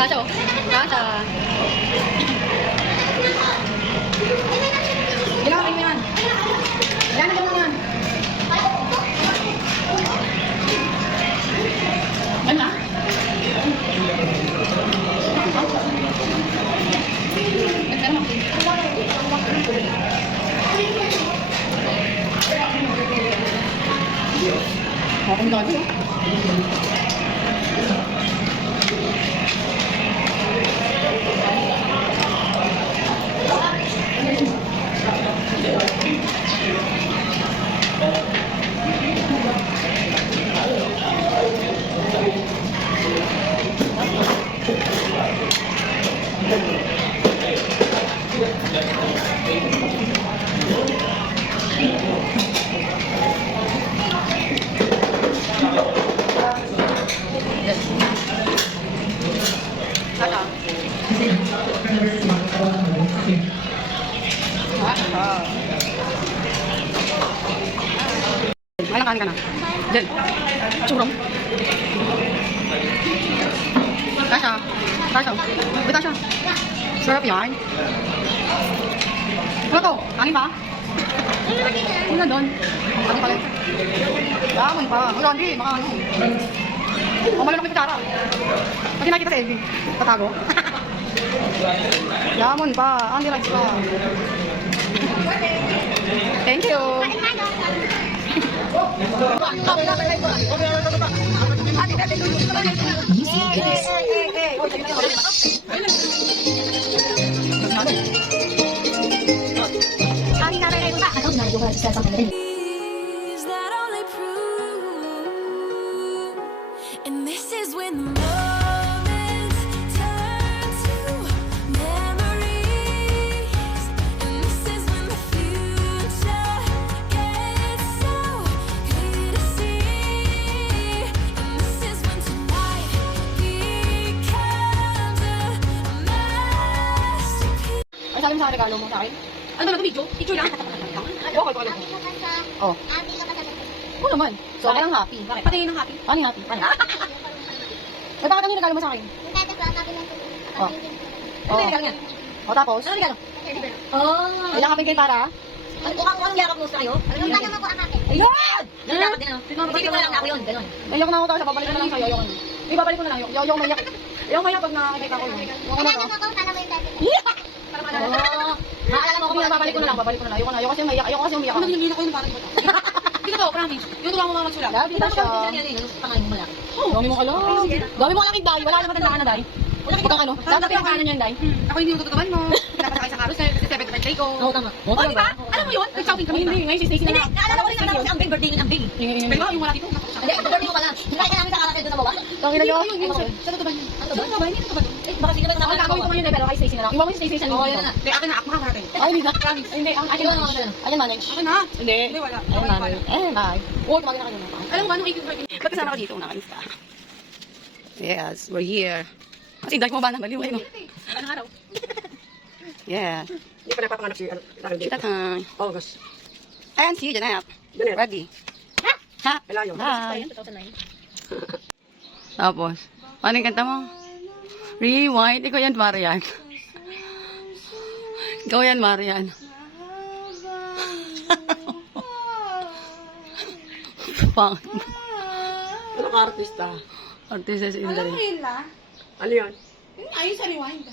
Kasha, oh. Kasha. Ginawa mo yan. Yan na lang yan. Ano na? Ako mo dati, May nakain ka na. Diyan. Churong. Kasha. Kasha. Uy, Kasha. Sarap yan. Ano to? Kanin pa? Ano na doon? Kanin pala. Lamon pa. Wala, hindi. Maka ano. O, malulok may kutsara. Pati nakikita sa Elvie. Tatago. Lamon pa. Andy rice pa. Thank you. And this is when the moments turn to memories. And this is when the future gets so clear to see. And this is when tonight becomes a masterpiece. Ay, sabi mo sa regalo mo sa akin? Ano ba na ito, video? Picture lang? Okay, okay. Oh. Oo naman. So, ako lang happy. Bakit? Pati ng happy? Ano yung happy? Ano? Ay, bakit ang regalo mo sa akin? Oh. Oh. Oh, tapos? Ano regalo? Oh. Ilang kapit kayo para? Ang yakap mo sa'yo? Ayun! Dapat din ano? Hindi ko lang ako yun, gano'n. Ayoko na ako tapos babalik ko na lang sa'yo. Ayoko na. Ibabalik ko na lang. Ayoko mayak. Ayoko mayak pag nakakita ko yun. Ayoko na to. Oh. Naalala mo ako Hindi na, babalik ko na lang. Babalik ko na lang. Ayoko kasi umiyak. Ayoko kasi umiyak. Ano nilin ako yun parang iba? Hindi ko to, promise. Yung tulungan mo mga magsulat. Gabi na siya. Pangalan mo malaki. Dami mong alam. Dami mong alam yung Day. Wala naman tandaan na Day. Pagkang ano? Dapat pinakanan niyo yung Day. Ako hindi yung tututuban mo. Pinapasakay sa carousel kasi 7th birthday ko. Oo, tama. Oo, Oh, di ba? Alam mo yun? Nag-shopping kami. Hindi, ngayon si Stacey Hindi, na. naalala ko rin naman ako si Ambing, birthday ni Ambing. Pero yung wala dito. Hindi, birthday mo pala. Hindi ka namin sa carousel doon sa baba. Ang ina nyo. Sa tutuban yun. Sa tutuban? Hindi tutuban. Eh, baka sino ba Ako gagawin ko ngayon Day, pero kay Stacey na lang. Iwan mo si Stacey sa Oo, nito. yan na. Hindi, akin na. Ako makakarating. Ay, hindi na. Hindi, ang akin Ikaw manage. naman. Ayan manage. Akin na. Hindi. Hindi, wala. Ayan manage. Eh, bye. Oo, tumagin na kayo na. Alam mo ba, nung 18th birthday? Ba't kasama ka dito? Nakainis ka. Yes, we're here. Kasi Day mo ba na baliw? Ayun o. Anong araw? Yeah. Hindi pa napapanganak si Kita time. August. Ayan, see you, Janap. Janap. Ready. Ha? Elayo. Bye. 2009. Tapos, ano yung kanta mo? Rewind. Ikaw yan, Marian. Ikaw yan, Marian. Pang. Ano ka artista? Artista si Indra. Yun lang. Ano yan? Ayun sa rewind.